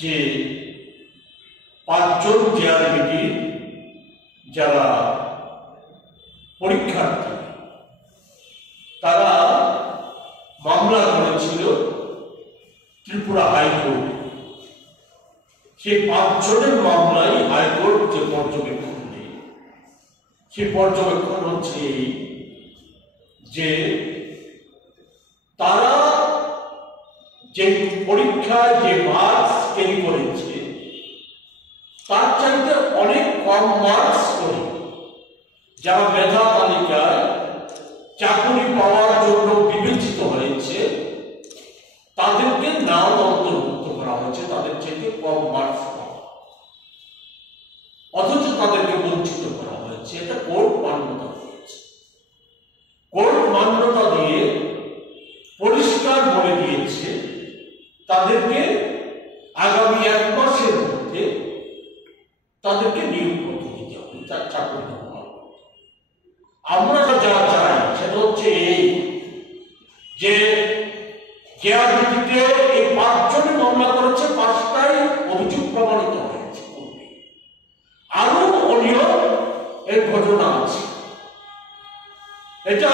যে পাঁচজন জেআরবিটি যারা পরীক্ষার্থী তারা মামলা করেছিল ত্রিপুরা হাইকোর্ট। সেই পাঁচজনের মামলায় হাইকোর্ট যে পর্যবেক্ষণ নেই, সেই পর্যবেক্ষণ হচ্ছে যে তারা যে পরীক্ষায় যে মার্কস ক্যারি করেছে তার চাইতে অনেক কম মার্কস করে যারা মেধা তালিকায় চাকরি পাওয়ার জন্য বিবেচিত হয়েছে তাদেরকে নাম অন্তর্ভুক্ত করা হয়েছে, তাদের চাইতে কম মার্কস পাওয়া, অথচ তাদেরকে বঞ্চিত করা হয়েছে। এটা কোর্ট মান্যতা দিয়েছে। কোর্ট মান্যতা দিয়ে পরিষ্কার বলে দিয়েছে তাদেরকে আগামী 1 মাসের মধ্যে তাদেরকে নিয়োগ করতে দিতে হবে, তার চাকরি দেওয়া। আমরা যা চাই সেটা হচ্ছে এই যে জেআরবিটিতে এই 5 জন মামলা করেছে, 5টাই অভিযোগ প্রমাণিত হয়েছে। আরো অনিয়ম এর ঘটনা আছে। এটা